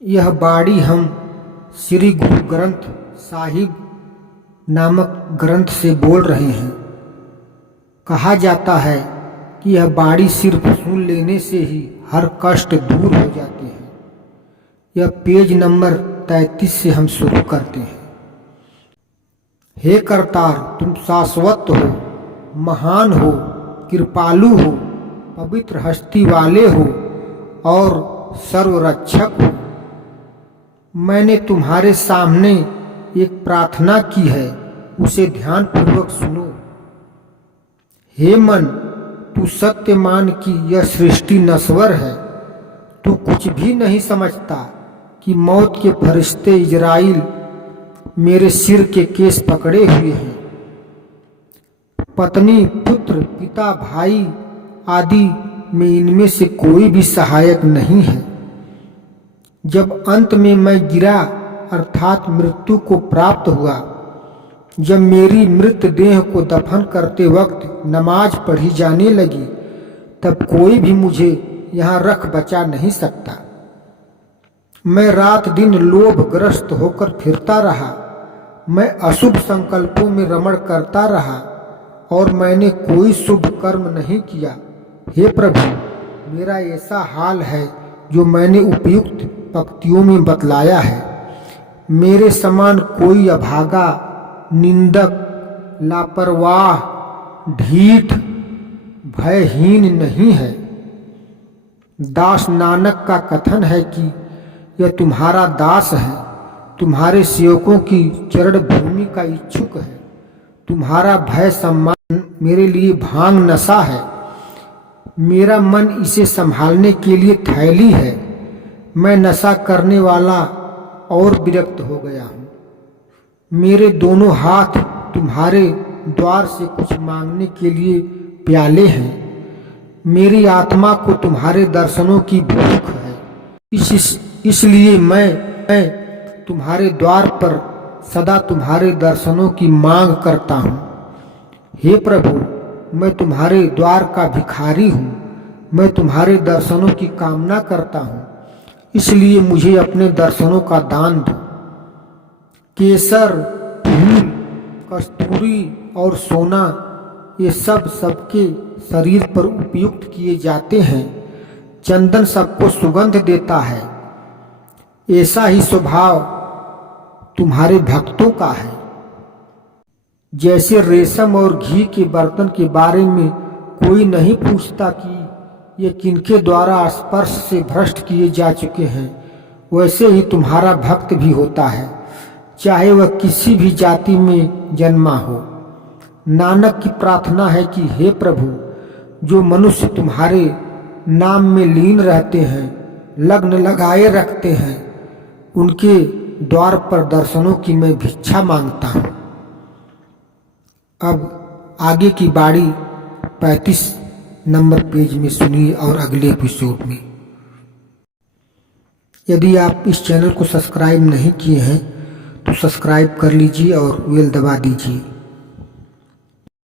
यह बाड़ी हम श्री गुरु ग्रंथ साहिब नामक ग्रंथ से बोल रहे हैं। कहा जाता है कि यह बाड़ी सिर्फ सुन लेने से ही हर कष्ट दूर हो जाते हैं। यह पेज नंबर 33 से हम शुरू करते हैं। हे करतार, तुम शाश्वत हो, महान हो, कृपालु हो, पवित्र हस्ती वाले हो और सर्वरक्षक हो। मैंने तुम्हारे सामने एक प्रार्थना की है, उसे ध्यानपूर्वक सुनो। हे मन, तू सत्य मान कि यह सृष्टि नश्वर है। तू कुछ भी नहीं समझता कि मौत के फरिश्ते इजराइल मेरे सिर के केस पकड़े हुए हैं। पत्नी, पुत्र, पिता, भाई आदि में इनमें से कोई भी सहायक नहीं है। जब अंत में मैं गिरा अर्थात मृत्यु को प्राप्त हुआ, जब मेरी मृत देह को दफन करते वक्त नमाज पढ़ी जाने लगी, तब कोई भी मुझे यहाँ रख बचा नहीं सकता। मैं रात दिन लोभग्रस्त होकर फिरता रहा। मैं अशुभ संकल्पों में रमण करता रहा और मैंने कोई शुभ कर्म नहीं किया। हे प्रभु, मेरा ऐसा हाल है जो मैंने उपयुक्त पंक्तियों में बतलाया है। मेरे समान कोई अभागा, निंदक, लापरवाह, ढीठ, भयहीन नहीं है। दास नानक का कथन है कि यह तुम्हारा दास है, तुम्हारे सेवकों की चरण भूमि का इच्छुक है। तुम्हारा भय सम्मान मेरे लिए भांग नशा है। मेरा मन इसे संभालने के लिए थैली है। मैं नशा करने वाला और विरक्त हो गया हूँ। मेरे दोनों हाथ तुम्हारे द्वार से कुछ मांगने के लिए प्याले हैं। मेरी आत्मा को तुम्हारे दर्शनों की भूख है। इसलिए मैं तुम्हारे द्वार पर सदा तुम्हारे दर्शनों की मांग करता हूँ। हे प्रभु, मैं तुम्हारे द्वार का भिखारी हूँ। मैं तुम्हारे दर्शनों की कामना करता हूँ, इसलिए मुझे अपने दर्शनों का दान दो। केसर, फूल, कस्तूरी और सोना ये सब सबके शरीर पर उपयुक्त किए जाते हैं। चंदन सबको सुगंध देता है। ऐसा ही स्वभाव तुम्हारे भक्तों का है। जैसे रेशम और घी के बर्तन के बारे में कोई नहीं पूछता कि ये किनके द्वारा स्पर्श से भ्रष्ट किए जा चुके हैं, वैसे ही तुम्हारा भक्त भी होता है, चाहे वह किसी भी जाति में जन्मा हो। नानक की प्रार्थना है कि हे प्रभु, जो मनुष्य तुम्हारे नाम में लीन रहते हैं, लग्न लगाए रखते हैं, उनके द्वार पर दर्शनों की मैं भिक्षा मांगता हूँ। अब आगे की बाड़ी 35 नंबर पेज में सुनिए और अगले एपिसोड में। यदि आप इस चैनल को सब्सक्राइब नहीं किए हैं तो सब्सक्राइब कर लीजिए और बेल दबा दीजिए।